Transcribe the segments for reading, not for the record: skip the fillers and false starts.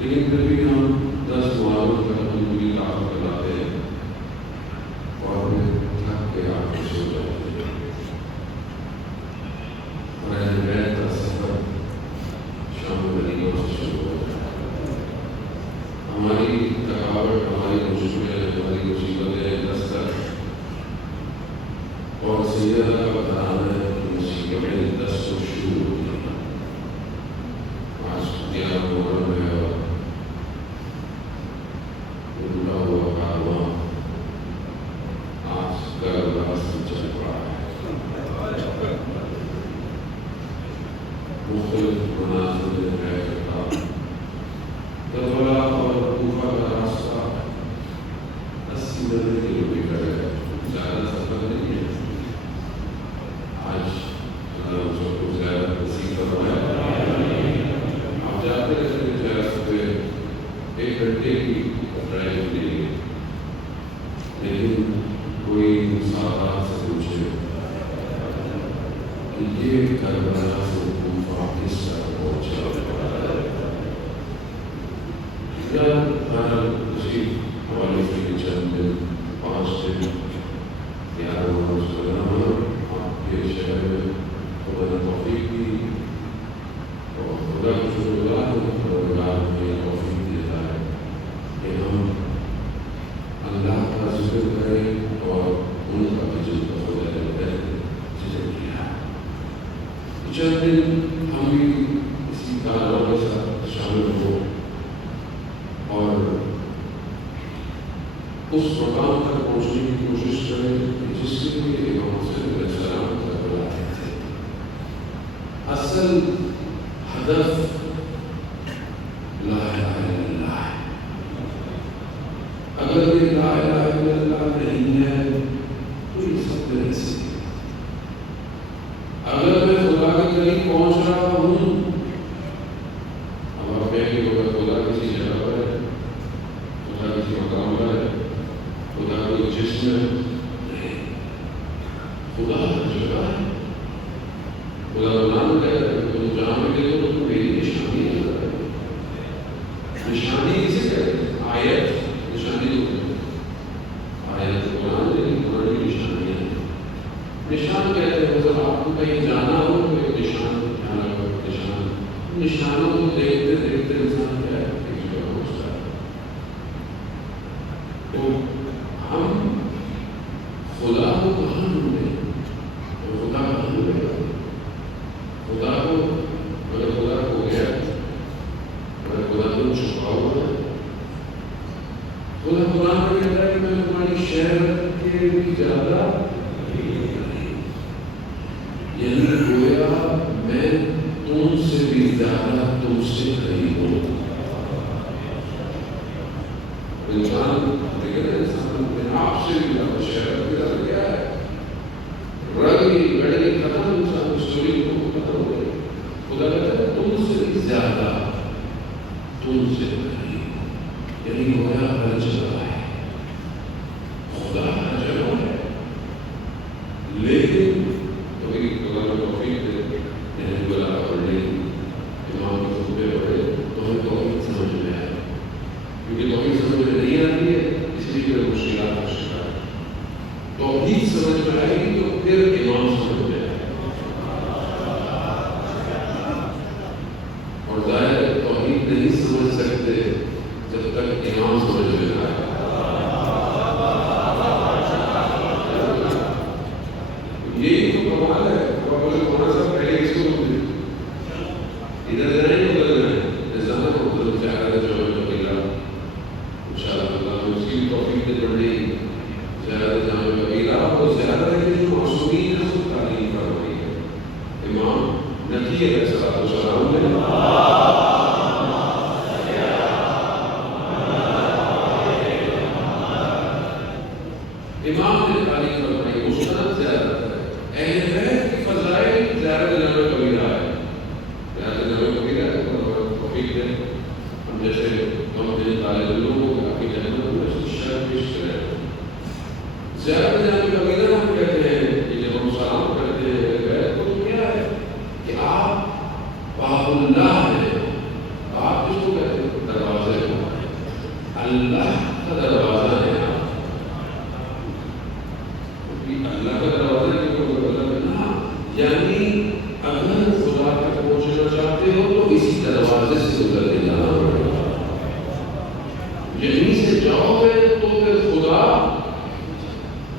لیکن پھر بھی ہم 10 محرم تک اپنی پوری طاقت بناتے ہیں اور پھر تھک کے آ کے سو جاتے ہیں. اور اہل بیت کا سفر شام غنیمت سے شروع ہو جاتا ہے. ہماری تھکاوٹ، ہماری مشکلیں، ہماری مصیبتیں، دستک اور سیدہ کا بتانا ہے کہ مصیبتیں 10 سے شروع ہوتی ہیں. آج 11 محرم ہے اور ڈوبا ہوا کارواں آج کربلا سے چل رہا ہے. مختلف مناظر ہے کا کربلا اور کوفہ کا راستہ 80 کلومیٹر ہے. زیادہ سفر نہیں ہے. آج اللہ ہم سب کو زیادہ نصیب فرمائے. آپ جاتے رہتے زیادہ سفر 1 گھنٹے کی ڈرائیو کے لیے، لیکن کوئی مسافرات سے پوچھے کہ یہ کربلا سے کوفہ کس طرح پہنچا. یا ہمارا اسی حوالے کے چند دن 5 دن 11 روز گزرنا آپ کے شہر میں خدا نے توفیق دی اور خدا کا شکر گزار ہوں. خدا ہمیں توفیق دیتا ہے کہ ہم اللہ کا ذکر کریں اور ان کا بھی جن کا خدا نے ذکر کیا ہے. چند دن ہم بھی اسی کارواں کے ساتھ شامل ہوں اور اس مقام تک پہنچنے کی کوشش کریں جس کے لیے امام حسین علیہ السلام کربلا آئے تھے. اصل ہدف لا الہ الا اللہ ہے. اگر یہ لا الہ الا اللہ نہیں ہے تو یہ سب میرے سے ہے. اگر میں خدا کے قریب پہنچ رہا ہوں، اب آپ کہیں گے اگر خدا کسی جگہ پر ہے، خدا کسی مقام پر ہے، خدا کوئی جسم ہے، نہیں، خدا ہر جگہ ہے. خدا قرآن کہتا ہے کہ تم جہاں میں دیکھو تو میری نشانی نظر آئے. نشانی کسے کہتے ہیں؟ آیت. نشانی تو آیت قرآن لیکن قرآن کی نشانیاں ہیں. نشان کہتے ہیں مثلا آپ کو کہیں جانا ہو تو ایک نشان جانا ہو. نشانوں کو دیکھتے دیکھتے انسان کیا ہے ایک جگہ پہنچتا ہے. تو ہم خدا کو کہاں ڈھونڈیں؟ خدا کہاں ملے گا؟ خدا کو اگر خدا کو گیا، اگر خدا کو چھپا ہوا ہے، خدا قرآن میں کہتا ہے کہ میں تمہاری شہر کے بھی زیادہ یعنی گویا میں تم سے بھی زیادہ تم سے قریب ہوں. انسان دیکھے نا، انسان آپ سے بھی زیادہ شہر بھی زیادہ کیا ہے، رگی گڑی ختم. انسان اسٹوری کو ختم ہو گئی. خدا کہتا ہے تم سے بھی زیادہ تم سے قریب، یعنی گویا ہر جگہ ہے. خدا ہر جگہ ہے. لیکن کبھی خدا نے توفیق دے نہیں بلا پڑھنے امام کے خطبے پڑھے تو ہمیں توفیق سمجھ میں آئے. کیونکہ توفیق سمجھ میں نہیں آتی ہے اس لیے کہ مشکلات کا شکار ہے. توحید سمجھ میں آئے گی تو پھر امام سمجھ میں آئے. اور ظاہر توحید نہیں سمجھ سکتے جب تک امام سمجھ میں نہ آئے. یہی تو کمال ہے. کون سا پہلے اس کو ادھر جائیں ادھر جائیں زیادہ مختلف چاہ رہے جو وکیلا ان شاء اللہ اس کی توفیق دے پڑھنے زیادہ جامع وکیلا اور زیادہ ہے جو معصومین ہے سب تعلیم کر رہی ہے. امام نبی علیہ الصلوۃ والسلام نے امام نے تعلیم کروائی. مستند زیادہ ہے. اہل بیت کی فضائل زیادہ جامع کبیرہ ہے. زیادہ جامع کبیرہ ہے. توفیق دے ہم جیسے ہم اپنے طالب علموں کو کافی جاننا ہوں شاید پیش کریں. زیادہ جامع کبیرہ ہم کہتے ہیں کہ جب ہم سلام کرتے ہیں بیت کو تو کیا ہے کہ آپ باب اللہ ہیں. آپ کس کو کہتے ہیں؟ دروازہ اللہ کا دروازہ ہے. اللہ کا دروازہ یعنی اگر خدا تک پہنچنا چاہتے ہو تو اسی دروازے سے گزر کے جانا پڑے گا. یہیں سے جاؤ گے تو پھر خدا،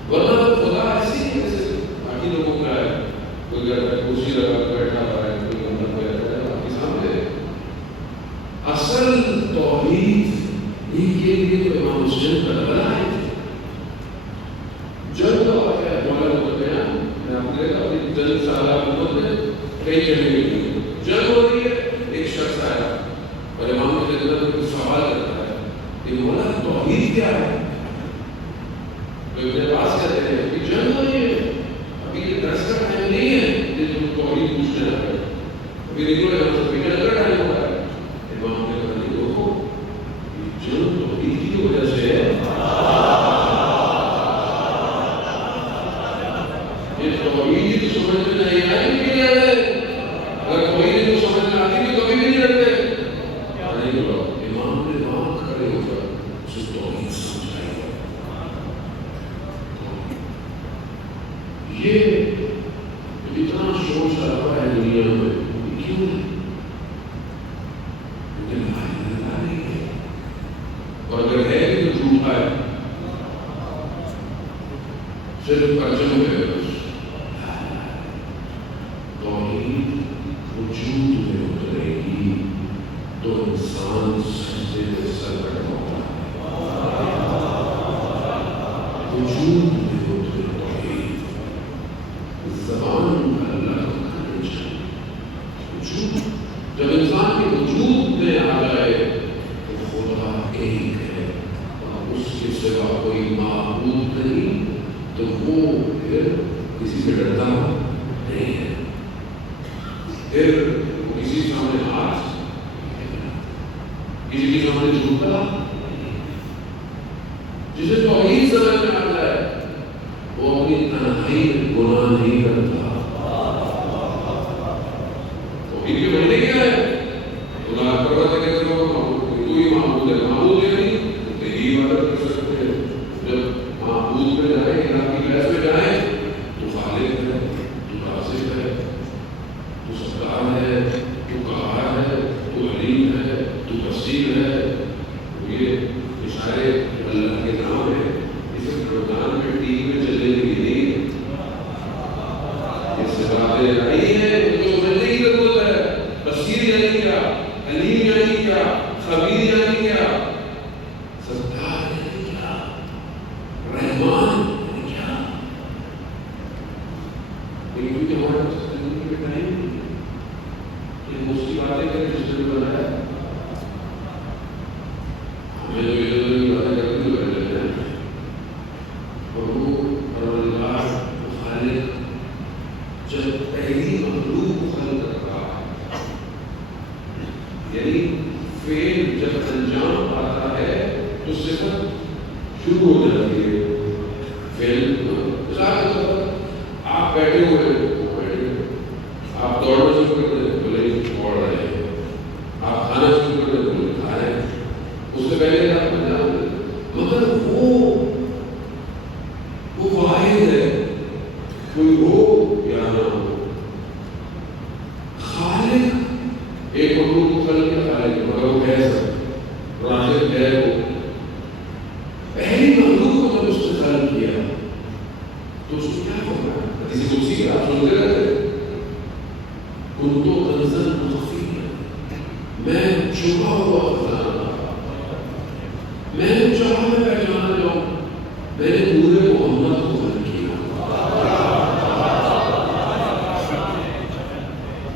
ورنہ خدا ایسی جیسے باقی لوگوں کا ہے، کوئی گھر میں کرسی لگا کے بیٹھا ہوا ہے، کوئی کمرہ میں بیٹھا ہے آپ کے سامنے. اصل توحید یہ کے لیے تو امام مسلم کا لگا ہے. جب کا واقعہ مولا کو بیان میں آپ نے کہا کہ جنگ سالہ حکومت میں کئی جگہ گئی، جنگ ہو رہی ہے، ایک شخص آیا اور امام کے اندر کوئی سوال کرتا ہے کہ مولا توحید کیا ہے؟ تو ابن عباس کہتے ہیں کہ جنگ ہو رہی ہے، ابھی یہ درس کا ٹائم نہیں ہے کہ تم توحید پوچھنے لگے، ابھی نکلو یہاں سے جنگ کا ٹائم ہو رہا ہے. امام نے کہا دیکھو جنگ توحید کی وجہ سے ہے. توحید تو سمجھ میں نہیں آئی بھی نہیں آئے، اگر توحید تو سمجھ میں آتی بھی کبھی بھی نہیں رہتے. نہیں بولا امام نے وہاں کھڑے ہو کر اسے توحید سمجھائی. یہ اتنا شور شرابہ ہے دنیا میں، کیوں ہے؟ کیونکہ لا الہ الا اللہ نہیں ہے، اور اگر ہے تو جھوٹا ہے، صرف پرچم ہے. وجود میں اترے گی تو انسان سجدے میں سر کٹواتا ہے. وجود میں اترے توحید، زبان اللہ کو کھانے چاہیے. وجود جب انسان کے وجود میں آ جائے تو خدا ایک ہے اور اس کے سوا کوئی معبود نہیں، تو وہ پھر کسی سے ڈرتا نہیں ہے. پھر وہ کسی کے سامنے ہاتھ، کسی کے سامنے جھوٹا. جسے توحید سمجھ میں آ جائے وہ اپنی تنہائی میں گناہ نہیں کرتا. توحید کے معنی کیا ہے؟ گناہ کرواتے کہتے ہو تو ہی معبود ہے. معبود ہے نہیں تو یہ عبادت کر سکتے ہیں. جب معبود میں جائیں، اللہ کی بحث میں جائیں تو خالق ہے، تو رازق ہے، تو ستار ہے، تو قہار ہے، تو علیم ہے، تو بصیر ہے. یہ اشارے اللہ کے نام ہے. اس رمضان میں ٹی وی میں چلنے کے لیے نہیں، یہ صفاتیں آئی ہیں تو سمجھنے کی ضرورت ہے. بصیر یعنی کیا؟ علیم یعنی کیا؟ خبیر یعنی کیا؟ ستار یعنی کیا؟ رحمان یعنی کیا؟ لیکن ہمارے زندگی میں ٹائم دوسری باتیں کریں جس نے بنایا ہمیں جو یہ باتیں کرتے ہوئے کر لیتے ہیں. اور وہ پروردگار خالق جب پہلی مخلوق کو خلق کرتا ہے، یعنی فعل جب انجام آتا ہے تو صفت شروع ہو جاتی ہے. فعل مثال کے طور پر آپ بیٹھے ہوئے ہیں، آپ دوڑنا شروع کر دیں بولے دوڑ رہے ہیں، آپ کھانا شروع کر دیں بولے کھا رہے ہیں. اس سے پہلے آپ کو جانتے ہیں مگر وہ واحد ہے، کوئی ہو یا نہ ہو. خالق ایک مخلوق کو خلق کیا خالق ہے، مگر وہ ہے سب رازق ہے. وہ پہلی مخلوق کو جب اس نے خلق کیا تو اس کو کیا کرنا ہے؟ کسی دوسری کی آپ سنتے رہتے ہیں کنتو کنزاً مخفیًا، میں چھپا ہوا خزانہ، میں نے چاہا میں پہچانا جاؤں. میں نے پورے محمد کو خلق کیا.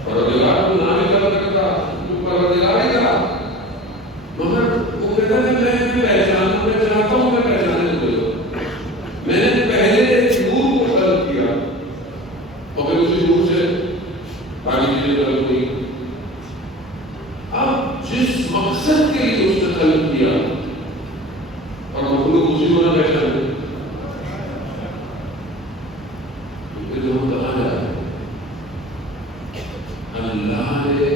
پروردگار کو نام ہی کرتا تو پروردگار ہی تھا، مگر وہ کہتا ہے میں پہچانوں، میں چاہتا ہوں میں پہچانے کو دو. میں نے پہلے ایک نور کو خلق کیا اور پھر اسی نور سے باقی چیزیں خلق ہوئی. اب جس مقصد کے لیے اس نے خلق کیا اور مخلوق اسی کو نہ پہچانے تو پھر ہم کہاں جائیں؟ اللہ نے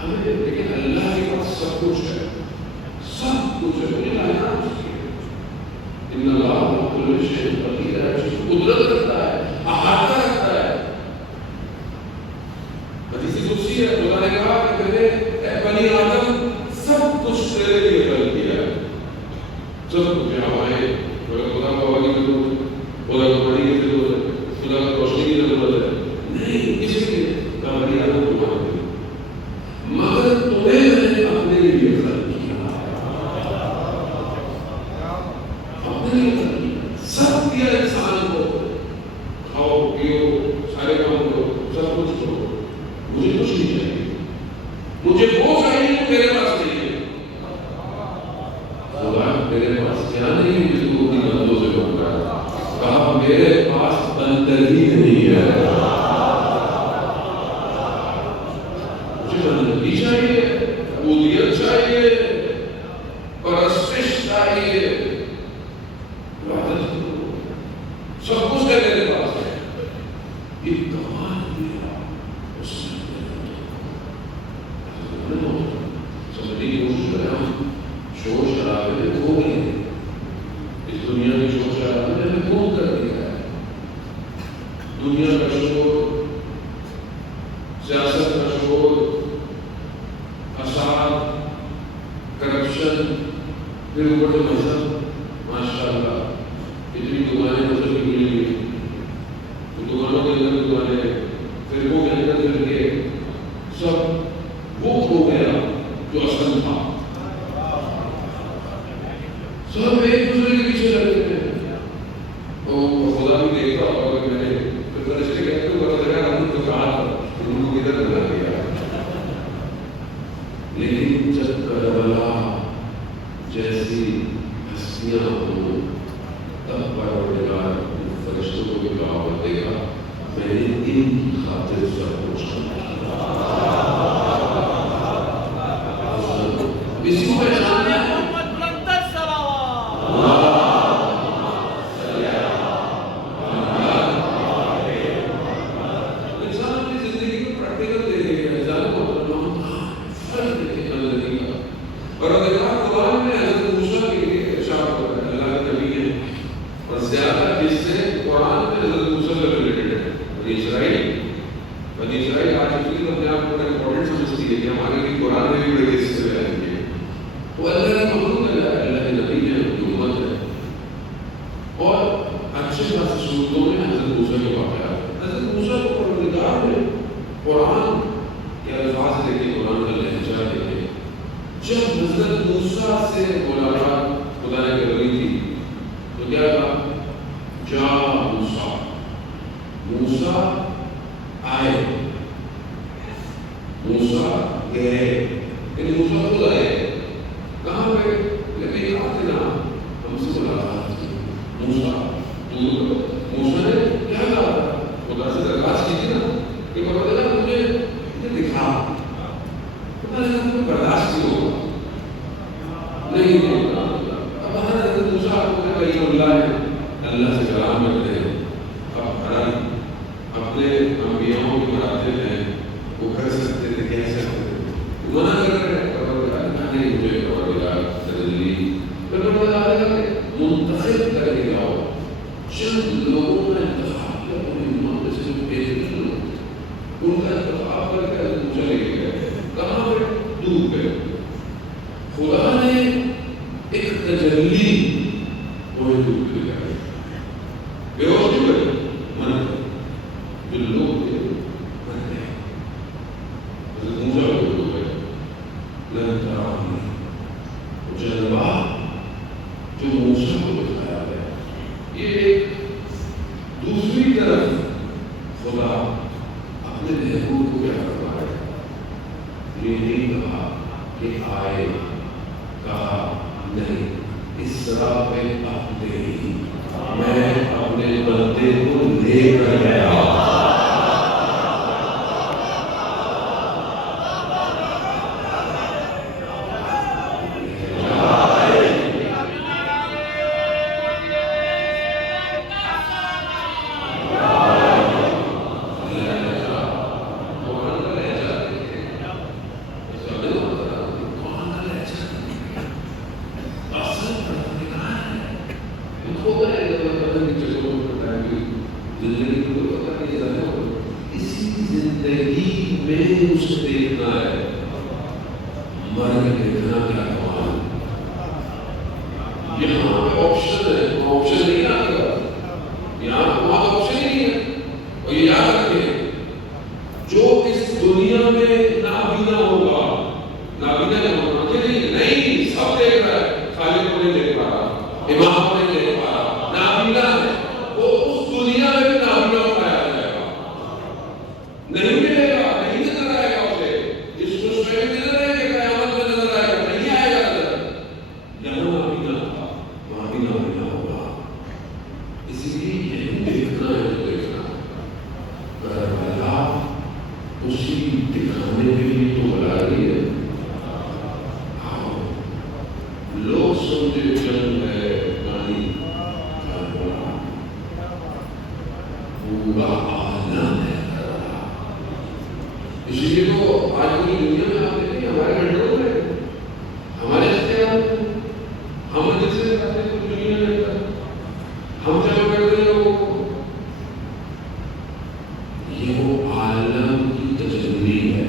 ہمیں، لیکن اللہ کے پاس سب کچھ ہے، سب کچھ ہے مجھے لانا اس کی ان اللہ کل شیء قدیر ہے، قدرت رکھتا ہے، احاطہ رکھتا ہے. حدیث قدسی ہے، خدا نے کہا کہ میرے اے بنی آدم سب کچھ تیرے لیے کر دیا ہے، سب کچھ ہوائیں خدا کو ہوا کی ضرورت ہے، خدا کو پانی کی ضرورت ہے، خدا کو روشنی کی ضرورت ہے نہیں، اس لیے کہا بنی آدم کو مان دے مگر تمہیں میں نے اپنے لیے خلق کیا، اپنے لیے خلق کیا، سب دیا انسان کو، کھاؤ پیو سارے کام کرو سب کچھ کرو، مجھے کچھ نہیں چاہیے، مجھے وہ چاہیے جو میرے پاس نہیں ہے. خدا میرے پاس کیا نہیں ہے جو اپنی بندوں سے مانگ رہا ہے؟ کہا میرے پاس بندگی نہیں ہے، مجھے بندگی چاہیے، عبودیت چاہیے، پرستش چاہیے، عبادت کرو، سب کچھ ہے میرے پاس ہے. یہ کمال میرا اس میں سمجھنے کی کوشش کریں. ہم شور شرابے میں کھو گئے ہیں، اس دنیا میں شور شرابے میں ہمیں کھو کر دیا ہے. دنیا کا شور، سیاست کا شور، فساد، کرپشن، پھر اوپر سے مذہب، ماشاء اللہ اتنی دکانیں مذہب کی کھلی ہوئی، دکانوں کے اندر دکانیں، فرقوں کے اندر فرقے، سب وہ کھو گیا جو اصل تھا. سب ایک دوسرے کے پیچھے لگے تھے. تو خدا بھی دیکھتا ہوگا کہ میں نے فرشتے کہتے ہوئے پتہ لگا ہم کو کہا تھا ان کو کدھر بنا دیا. لیکن جب کربلا جیسی ہستیاں ہوں تب پروردگار فرشتوں کو بھی دعوت دے گا میں نے ان کی خاطر سب کچھ کیا. اسی کو پہچاننا ہے. مر کے دیکھنا کیا کمال. یہاں آپشن ہے، آپشن نہیں آئے گا یہاں، وہاں آپشن ہی نہیں ہے. اور یہ یاد رکھیں جو اس دنیا میں نابینا ہوگا، نابینا کا مطلب نہیں سب دیکھ رہا ہے، خالق کو نہیں دیکھ پا رہا، امام کو نہیں دیکھ پا رہا، نابینا ہے وہ اس دنیا میں بھی نابینا اٹھایا جائے گا. نہیں ملے گا، نہیں نظر آئے گا اسے، اس خوش میں بھی نظر آئے گا، قیامت میں نظر آئے گا، نہیں آئے گا نظر. یہاں نابینا تھا، وہاں بھی نابینا ہوگا. اسی لیے یہی دیکھنا ہے جو دیکھنا ہے. کربلا اسی دکھانے کے لیے تو بلا رہی ہے. لوگ سمجھے جنگ ہے پانی، پورا عالم ہے. اسی لیے تو آج کی دنیا میں آپ دیکھیں ہمارے کنٹرول میں، ہمارے اختیار میں، ہم جیسے کرتے ہیں کچھ دنیا میں ہم جمع کرتے ہیں لوگوں کو. یہ وہ عالم کی تجلی ہے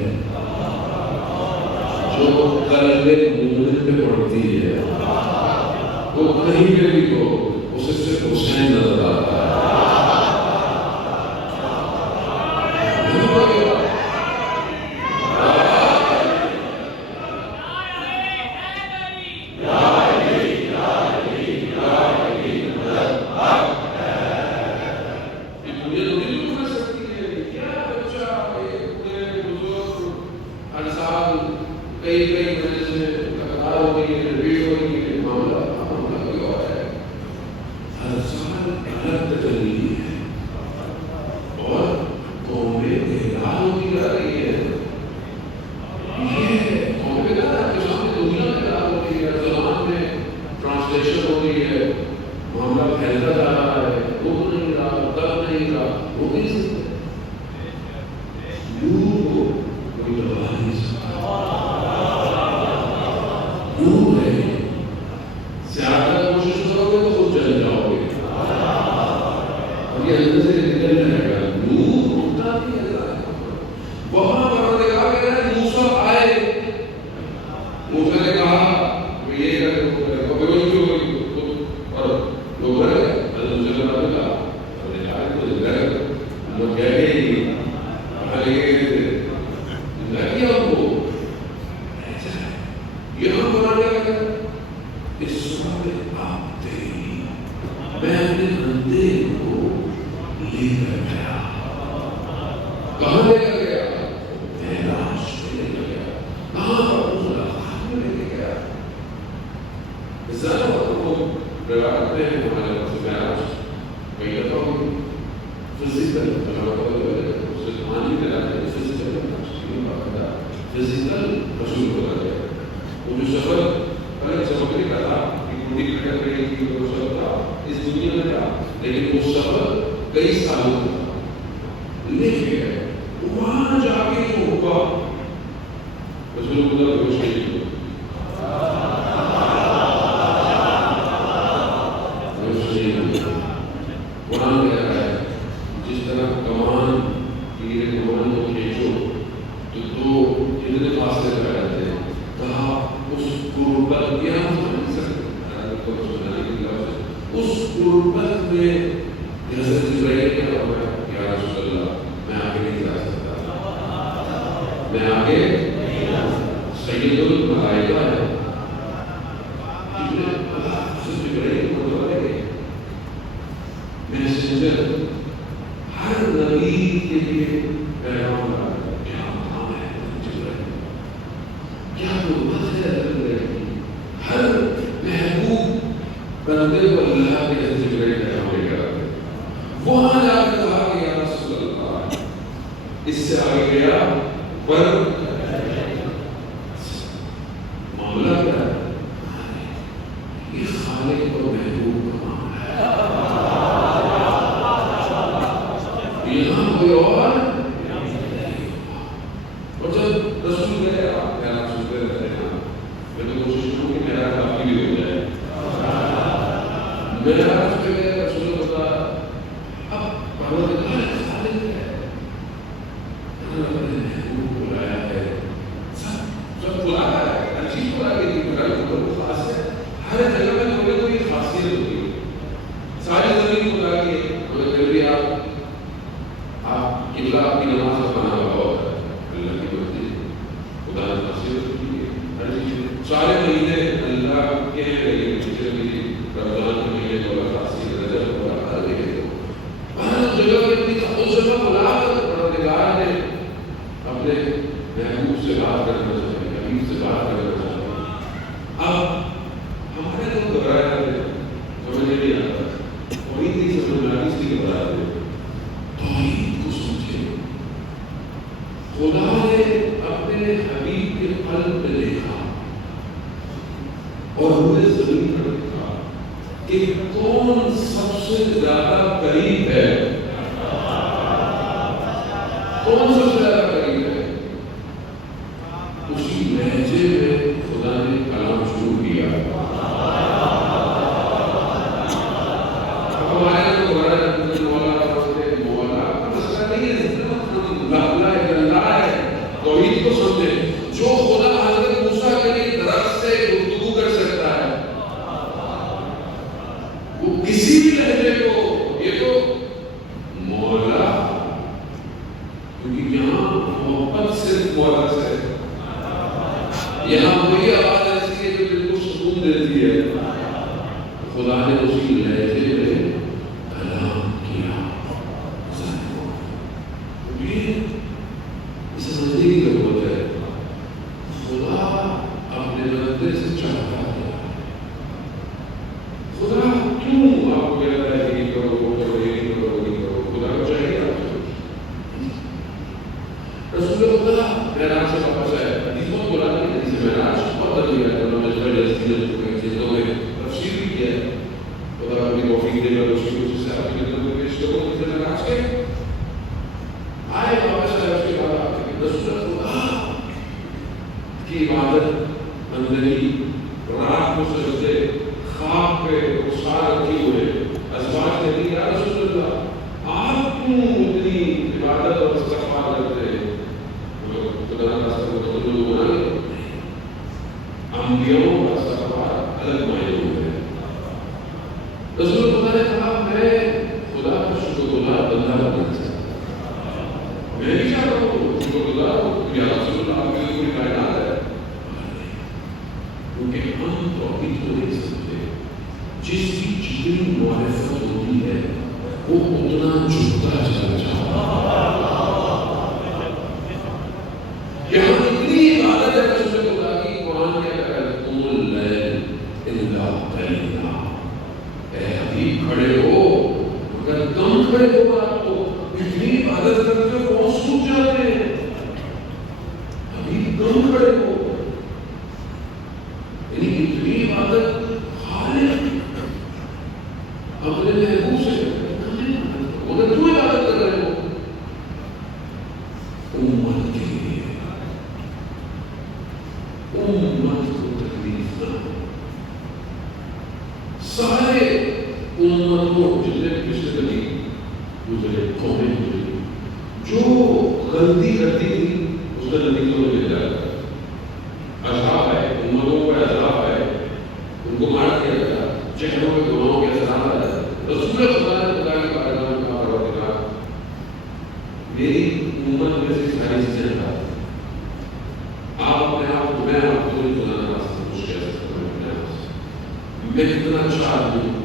جو قلب مومن پہ پڑتی ہے. وہ کہیں پہ بھی ہو اسے صرف حسین نظر آتا ہے. چیز پر آگے کی خاص ہے. ہر جگہ میں کوئی نہ کوئی خاصیت ہوتی ہے. ساری زندگی خدا کی ہے مگر پھر بھی آپ قبلہ آپ کی نماز کا بنا ہوا ہوتا ہے. اللہ کی مرضی خدا نے خاصیت ہوتی ہے ہر چیز. سارے مہینے اللہ کے رمضان کے مہینے کو اللہ خاصیت رجب کو اللہ دے گے. اس جگہ پہ اتنی اس جگہ بلا کر پروردگار نے اپنے محبوب سے بات کرنا چاہیے, حبیب سے بات کرنا چاہیے. اب ہمارے لوگ گھبرائے رہتے ہیں, سمجھ نہیں آتا, کوئی نہیں سمجھ میں آتی, اس لیے گھبرائے رہتے ہیں. توحید کو سمجھے. خدا نے اپنے حبیب کے قلب میں دیکھا اور ہمیں زمین پر دیکھا کہ کون سب سے زیادہ قریب ہے, کون سب سے زیادہ قریب ہے. اسی لہجے میں خدا نے کلام شروع کیا. ہمارے کو مولا بولتے مولا مسئلہ نہیں ہے, اللہ ہے. توحید کو سمجھے. جو خدا حضرت موسیٰ کے لیے درخت سے گفتگو کر سکتا ہے وہ کسی بھی لہجے کو, یہ تو مولا, کیونکہ یہاں محبت صرف مولا سے, یہاں وہی آواز ایسی ہے جو دل کو سکون دیتی ہے. خدا نے اسی لہجے میں کلام کیا. اسے سمجھنے کی ضرورت ہے. خدا اپنے بندے سے چاہتا ہے. خدا کیوں آپ کو کہتا ہے کہ یہ کرو, وہ کرو, یہ نہیں کرو, وہ نہیں کرو. خدا کو چاہیے آپ سے. رسول خدا معراج سے واپس آئے. حدیث بہت بلانے کی حدیث معراج بہت طویل ہے, انہوں نے چیزوں میں تفسیر بھی کیا ہے. خدا اپنی توفیق دے کر اسی کو سے آپ کی خدمت میں پیش کروں. حدیث معراج کے آئے واپس آئے. اس کے بعد آپ کے رسول خدا کی عبادت بندگی, رات کو سجدے, خواب پہ رخسار رکھے ہوئے ازواج نے کہا یا رسول اللہ آپ کیوں اتنی عبادت اور استغفار کرتے ہیں؟ خدا کا استغفار تو لوگ بنا لیں. انبیاءوں کا استغفار الگ معنی ہوتے ہیں. رسول خدا نے کہا میں خدا کا شکر گزار بندہ بننا چاہتا ہوں. میں بھی چاہتا ہوں شکر گزار ہوں. یا رسول اللہ آپ کی کوئی کائنات ہے, کیونکہ ہم توحید کو نہیں سمجھتے. جس کی جتنی معرفت ہوتی ہے وہ اتنا جھکتا چلا جاتا ہے. یہاں اتنی عبادت ہے رسول خدا کی. قرآن کیا کہتا ہے قم اللیل الا قلیلا. اے حبیب کھڑے ہو مگر کم کھڑے ہو. آپ کو اتنی عبادت کرتے ہو کون سوچ جاتے ہیں. حبیب کم کھڑے ہو, یعنی اتنی عبادت خالق اپنے محبوب سے مگر کیوں عبادت کر رہے ہو؟ امت کے لیے, امت کو تکلیف نہ ہو. سارے امتوں جتنے پچھلے نبی گزرے, قومیں گزری, جو غلطی کرتی تھی اس کا نتیجہ میں مل جاتا ہے. عذاب ہے, امتوں پر عذاب ہے, ان کو مار دیا جاتا, چہروں کے گناہوں کے اثرات آ جاتے. رسول خدا نے خدا کے بارگاہ میں کہا پروردگار میری امت میں سے ساری چیزیں ہٹا دیں. آپ اپنے آپ کو, میں آپ کو خدا کے راستے میں کچھ کہہ سکتا ہوں. اپنے آپ سے میں کتنا اچھا آدمی ہوں,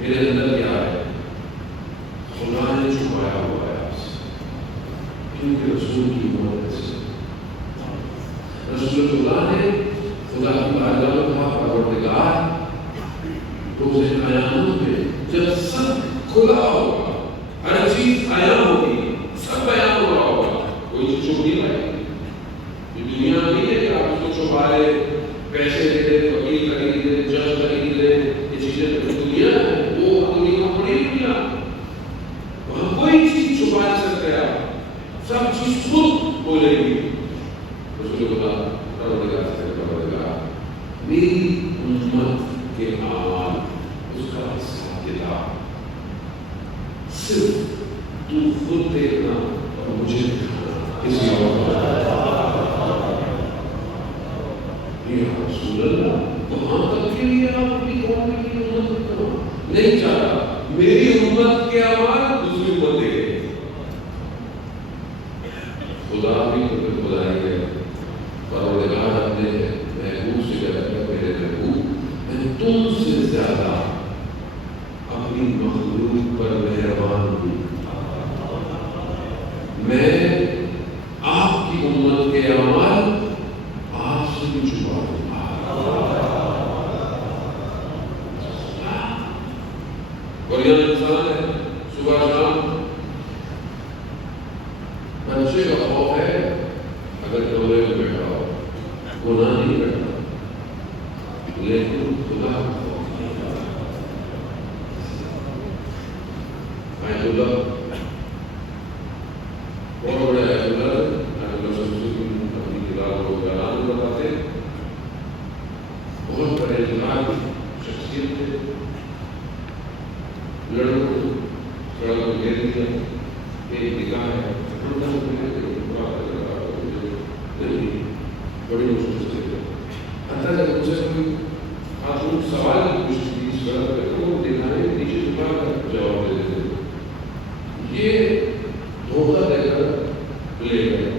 میرے اندر کیا ہے. خدا نے چھپایا ہوا ہے آپ سے, کیونکہ رسول کی امت سے. رسول خدا نے خدا کی بارگاہ میں کہا پروردگار روز قیامت میں جب سب کھلا ہوگا, ہر چیز عیاں ہوگی, سب بیان ہو رہا ہوگا, کوئی چیز چھپ نہیں پائے گی. یہ دنیا نہیں ہے کہ آپ اس کو چھپا لیں, پیسے دے دیں, وکیل خرید لیں, جج خرید لیں, یہ چیزیں دنیا ہے. وہ دنیا بڑی دنیا, وہاں کوئی چیز چھپا نہیں سکتے آپ, سب چیز خود بولے گی. رسول خدا پروردگار سے پروردگار میری امت کے اعمال اس کا حساب کتاب صرف تو خود دیکھنا اور مجھے دکھانا, کسی اور یا رسول اللہ وہاں تک کے لیے آپ اپنی قوم کے لیے امت کرو نہیں چاہتا میری امت کے اعمال دوسری امت دے گئے خدا بھی خدا ہی ہے پروردگار اپنے محبوب سے کہتا ہے میرے محبوب میں تم سے زیادہ اپنی مخلوق پر مہربان ہوں میں آپ کی امت کے اعمال آپ سے بھی چھپا دوں اور یہ انسان ہے صبح شام بچے کا خوف ہے اگر کمرے میں بیٹھا ہو گناہ نہیں کرتا لیکن خدا کا خوف آیت اللہ بہت بڑے آیت اللہ آیت اللہ اپنی کتاب کو بیان بتاتے بہت بڑے جناب شخصیت تھے لڑکوں کو تھوڑا سا دے دیا ایک نکاح ہے بڑی مشکل سے حتیٰ جب مجھے کوئی خاتون سوال پوچھتی اس طرح سے وہ دکھانے نیچے جھکا کر جواب دے دیتے یہ دھوکہ دے کر لے گئے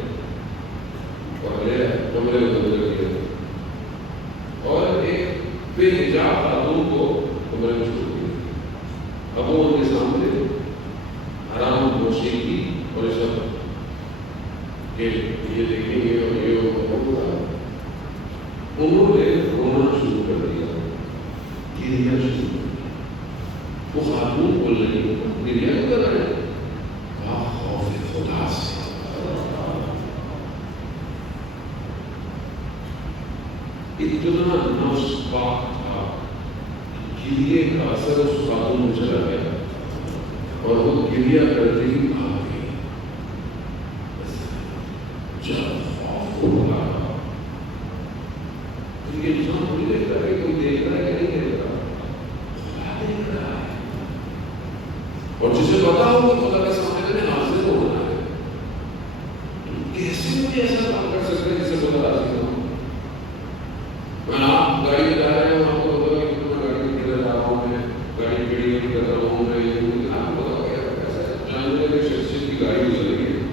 اور لے کمرے میں بند کر دیا اور ایک بے حجاب خاتون کو کمرے میں چھوڑ دیا اب وہ ان کے سامنے حرام موسیقی اور یہ سب کہ یہ دیکھیں گے اور یہ ہوگا انہوں نے رونا شروع کر دیا گریا شروع وہ خاتون بول رہی گریا کیوں کر رہے ہیں خوف خدا سے اتنا نفس پاک تھا گریے کا اثر اس خاتون میں چلا گیا اور وہ گریا کرتے ہی آ گئی جب خوف کو بلا یہ انسان کوئی دیکھ رہا ہے کوئی دیکھ رہا ہے کہ نہیں دیکھ رہا خدا دیکھ رہا ہے اور جسے پتا ہو کہ خدا کے سامنے میں حاضر ہونا ہے کیسے مجھے ایسا کام کر سکتے ہیں جسے خدا راضی ہو میں آپ گاڑی میں جا رہے ہوں آپ کو پتا کہ میں گاڑی میں کدھر جا رہا ہوں میں گاڑی کھڑی کر رہا ہوں میں آپ کو پتا کیا ایسا جاننے والے شخصیت کی گاڑی گزر رہی ہے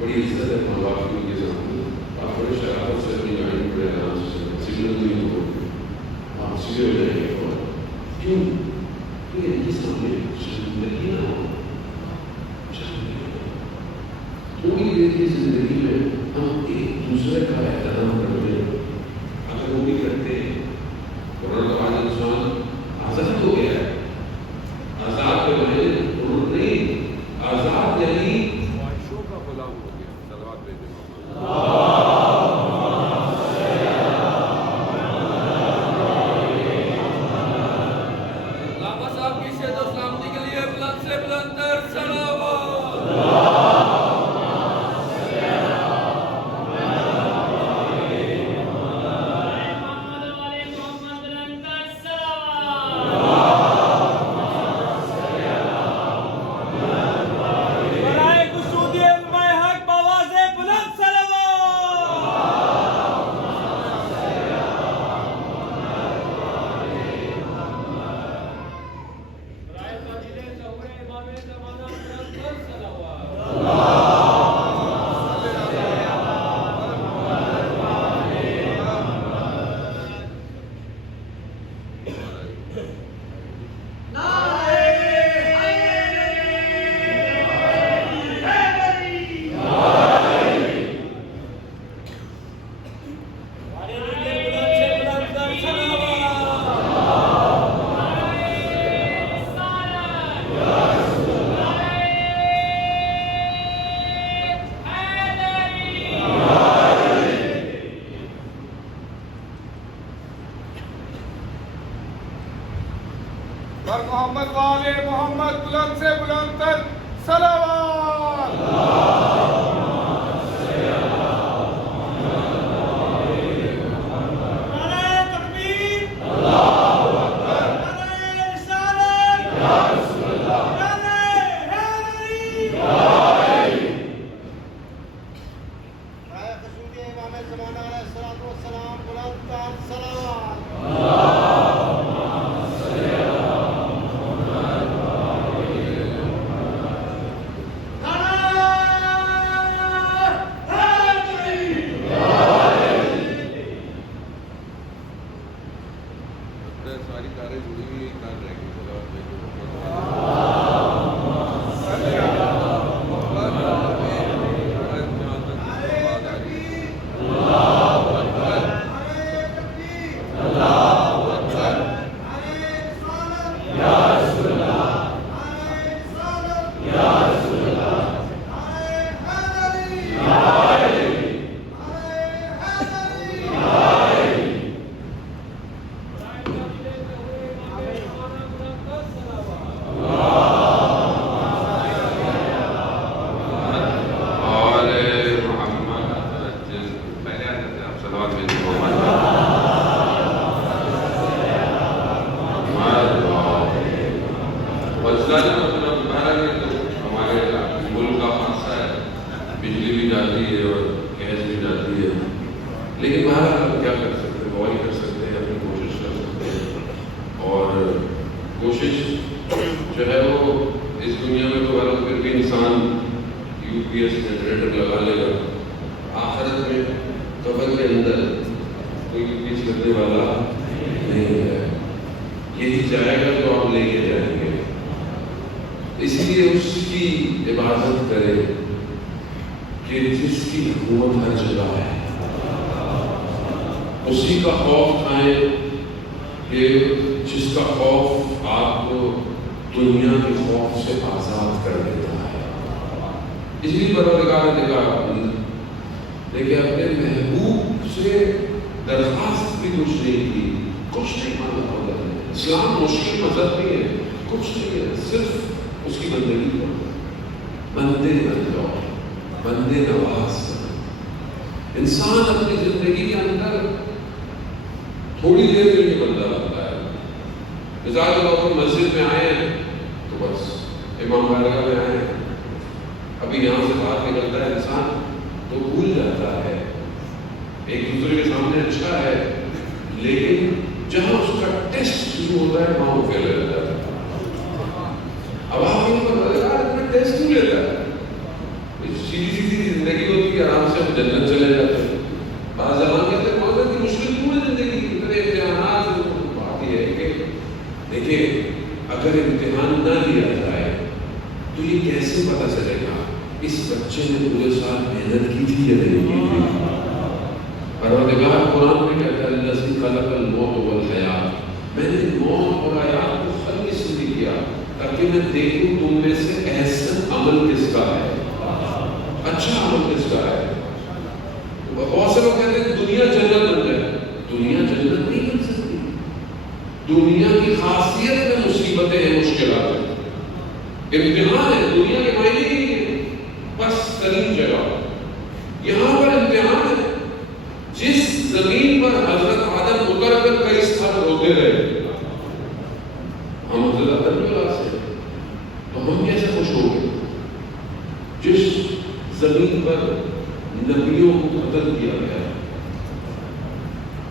بڑی عزت ہے ماں باپ کی ان کے سامنے آپ بڑے شرافت سے اپنی گاڑی میں بڑے آرام سے سگنل نہیں ہو آپ سیدھے ہو جائیں گے اور کیوں کہ ان کے سامنے زندگی نہ ہو تھوڑی دیر کی زندگی میں ہم ایک دوسرے کا احترام کرتے ہیں اگر وہ بھی کرتے ہیں قرآن کا انسان آزاد ہو گیا ہے آزاد کے معنی نہیں آزاد یعنی معاشروں کا غلام ہو گیا صلوات بھیجے محمد والے محمد بلند سے بلند تر صلوات نعرہ تکبیر اللہ اکبر نعرہ رسالت یا رسول اللہ نعرہ حیدری نعرہ خشوع امام زمانہ علیہ الصلوۃ والسلام سے جڑی ہوئی کر رہے گی ہمارے ملک کا حادثہ ہے، بجلی بھی جاتی ہے اور گیس بھی جاتی ہے، لیکن بہرحال ہم کیا کر سکتے ہیں، غور کر سکتے ہیں، اپنی کوشش کر سکتے ہیں، اور کوشش جو ہے وہ اس دنیا میں تو پھر بھی انسان یو پی ایس جنریٹر لگا لے گا، آخرت میں قبر کے اندر کوئی یو پی ایس کرنے والا نہیں ہے، یہی جائے گا تو آپ لے کے جائیں گے، اسی لیے اس کی عبادت کریں کہ جس کی حکومت ہر جگہ ہے، اسی کا خوف کھائیں کہ جس کا خوف آپ کو دنیا کے خوف سے آزاد کر دیتا ہے۔ اس لیے پروردگار نے کہا لیکن اپنے محبوب سے درخواست بھی کچھ نہیں کی، کچھ نہیں مانگا ہوگا، اسلام مشکل مذہب نہیں ہے، کچھ نہیں ہے، صرف اس کی بندگی کرو، بندے بن جاؤ، بندے نواز کرو۔ انسان اپنی زندگی کے اندر تھوڑی دیر کے لیے بندہ بنتا ہے، مثال کے طور پر مسجد میں آئے ہیں تو بس امام بارگاہ میں آئے ہیں، ابھی یہاں سے باہر نکلتا ہے انسان تو بھول جاتا ہے، ایک دوسرے کے سامنے اچھا ہے، لیکن جہاں اس کا ٹیسٹ شروع ہوتا ہے وہاں وہ فیل ہو جاتا ہے۔ اب آپ ان پر اپنا ٹیسٹ کیوں لیتا ہے؟ سیدھی سیدھی زندگی ہوتی ہے، آرام سے ہم جنت چلے جاتے ہیں، بعض زمان کہتے ہیں بہت کی مشکل کیوں ہے زندگی، اتنے امتحانات، بات یہ ہے کہ دیکھیں اگر امتحان نہ لیا جائے تو یہ کیسے پتہ چلے گا اس بچے نے پورے سال محنت کی تھی یا نہیں کی تھی؟ پروردگار قرآن میں کہتا ہے الذی خلق الموت والحیات، میں نے موت اور حیات کو خلق اس لیے کیا تاکہ میں دیکھوں تم میں سے احسن عمل کس کا ہے، اچھا عمل کس کا ہے۔ بہت سے لوگ کہتے ہیں دنیا جنت بن جائے، دنیا جنت نہیں بن سکتی، دنیا کی خاصیت میں مصیبتیں ہیں، مشکلات ہیں، امتحان ہے، دنیا کے معنی نہیں ہے بس ترین جگہ، یہاں پر امتحان ہے۔ جس زمین پر حضرت آدم اتر کر کئی سال روتے رہے، ہم حضرت آدم کے بعد سے تو ہم کیسے خوش ہوں گے؟ جس زمین پر نبیوں کو قتل کیا گیا،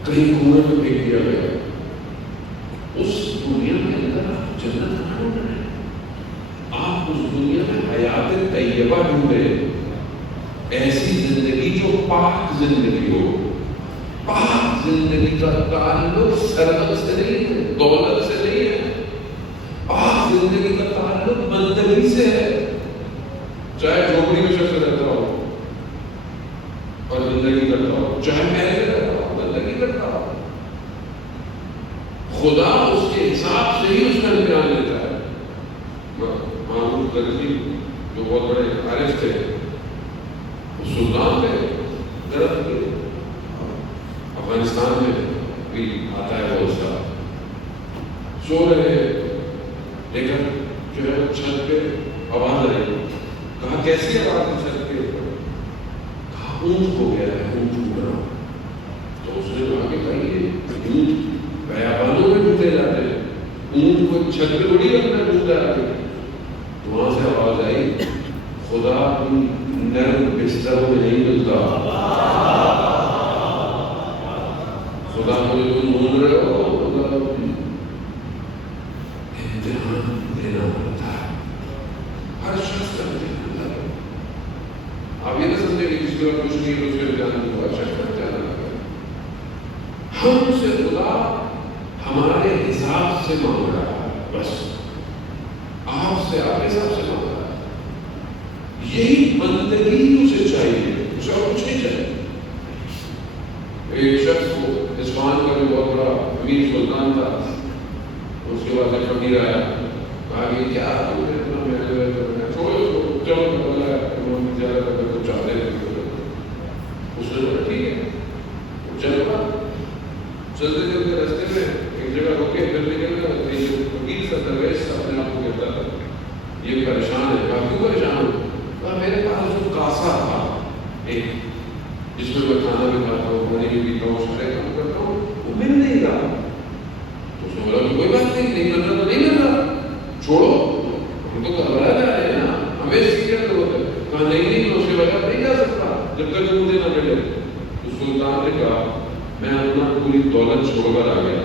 کہیں کنویں میں پھینک دیا گیا، اس دنیا کے اندر آپ جنت کہاں ڈھونڈ رہے ہیں؟ آپ اس دنیا میں حیات طیبہ ڈھونڈ رہے ہیں، ایسی زندگی جو پاک زندگی ہو۔ پاک زندگی کا تعلق ثروت سے نہیں ہے، دولت سے نہیں ہے، پاک زندگی کا تعلق بندگی سے ہے۔ چاہے جھوپڑی میں شخص رہتا ہو اور بندگی کرتا ہو، چاہے محل میں رہتا ہو بندگی کرتا ہو، خدا اس کے حساب سے ہی اس کا امتحان لیتا ہے۔ محمود غزنوی جو بہت بڑے عارف تھے، سلطان تھے، درخت کے افغانستان میں بھی آتا ہے وہ اس کا، سو رہے ہیں لیکن جو ہے چھت پہ آواز آئی، کہا کیسی آواز ہے چھت کے اوپر؟ کہا اونٹ ہو گیا ہے، اونٹ ٹوٹ رہا۔ تو اس نے کہا کہ بھائی یہ اونٹ بیابانوں میں ٹوٹے جاتے ہیں، اونٹ کو چھت پہ اڑی اپنا ٹوٹتا ہے، تو وہاں سے آواز آئی خدا نرم بستروں میں نہیں ملتا، خدا مجھے تم ڈھونڈ رہے ہو، امتحان دینا پڑتا ہے، ہر شخص کا امتحان ہے۔ آپ یہ نہ سمجھیں کہ جس کے بعد کچھ نہیں ہے اس کے امتحان کو ہر شخص کا امتحان ہے۔ ہم سے خدا ہمارے حساب سے مانگ رہا ہے، بس آپ سے آپ کے حساب سے مانگ رہا ہے. یہی بندگی اسے چاہیے، اسے اور کچھ نہیں چاہیے. ایک شخص کو اصفہان کا جو بہت بڑا امیر سلطان تھا، اس کے بعد ایک فقیر آیا، کہا کہ کیا چھوڑو چلو زیادہ کرنے کو چاہتے ہیں. اس نے بولا ٹھیک ہے چلو. چلتے چلتے رستے میں ایک جگہ روکے، پھر نکل گیا. فقیر سا درویش سا اپنے آپ کو کہتا تھا یہ پریشان ہے. کہا کیوں پریشان ہو؟ کہا میرے پاس جو کاسا تھا ایک جس میں میں کھانا بھی کھاتا ہوں، پانی بھی پیتا ہوں، سارے کام کرتا ہوں، وہ مل نہیں رہا. تو اس نے بولا کوئی بات نہیں، نہیں مل رہا تو نہیں مل رہا، چھوڑو ہم تو گھبرا جا رہے ہیں نا، ہمیں اس کی کیا ضرورت ہے. کہا نہیں میں اس کے بغیر نہیں جا سکتا جب تک مجھے نہ ملے. تو سلطان نے کہا میں اپنا پوری دولت چھوڑ کر آ گیا،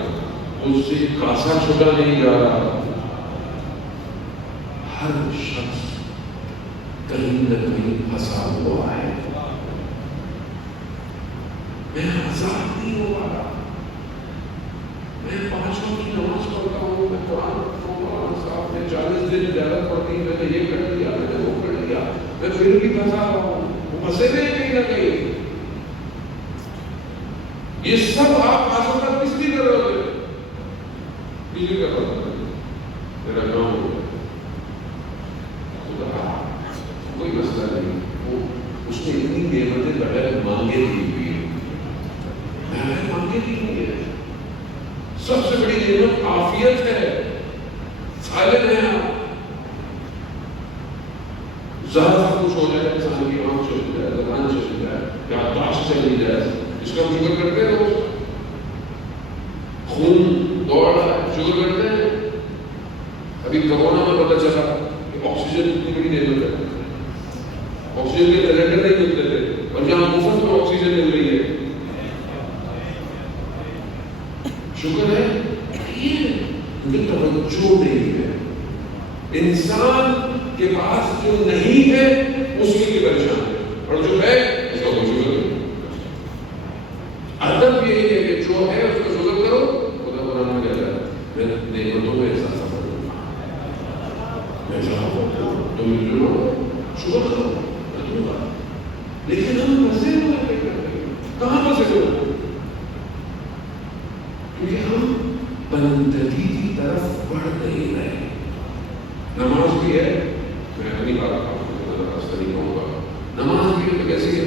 اس سے کاسا چھوٹا نہیں جا رہا. ہر شخص کہیں نہ کہیں پھنسا ہوا ہے. میں آزاد نہیں ہوا. میں 5 وقت کی نماز پڑھتا ہوں، میں قرآن پڑھتا ہوں، صاحب نے 40 دن زیادہ پڑھی، میں نے یہ کر لیا، میں نے وہ کر لیا، میں پھر بھی پھنسا رہا ہوں. وہ پھنسے گئے کہیں نہ کہیں. یہ سب آپ آسان تک کس لیے کر رہے ہوتے؟ بجلی کا پتہ میرا کام ہو گیا. خدا کوئی مسئلہ نہیں. وہ اس نے اتنی نعمتیں بغیر مانگے دی ہوئی ہے، بغیر مانگے دی ہوئی ہے. سب سے بڑی نعمت عافیت ہے. سالم ہیں آپ، ذرا سا کچھ ہو جائے، انسان کی آنکھ چل جائے، زبان چل جائے، یادداشت چلی جائے، اس کا شکر کرتے ہیں. لوگ خون دوڑ رہا ہے، شکر کرتے ہیں. ابھی کورونا میں پتہ چلا کہ آکسیجن اتنی بڑی نعمت ہے. آکسیجن کے سلنڈر نہیں ملتے تھے اور جہاں مفت میں آکسیجن مل رہی ہے، شکر ہے. لیکن توجہ نہیں ہے. انسان کے پاس جو نہیں ہے اس کے لیے پریشان ہے، اور جو ہے اس کا کوئی شکر نہیں. ادب یہی ہے کہ جو ہے اس کو شکر کرو. خدا قرآن میں کہتا ہے میں نعمتوں میں احساس کروں گا، میں چاہوں تم جو شکر کرو میں دوں گا. لیکن ہم پھنسے ہوئے کہاں پھنسے ہوئے؟ کیونکہ ہم بندگی کی طرف بڑھ نہیں رہے. نماز بھی ہے، میں اپنی بات راستہ نہیں کہوں گا. نماز بھی ہے تو کیسی ہے؟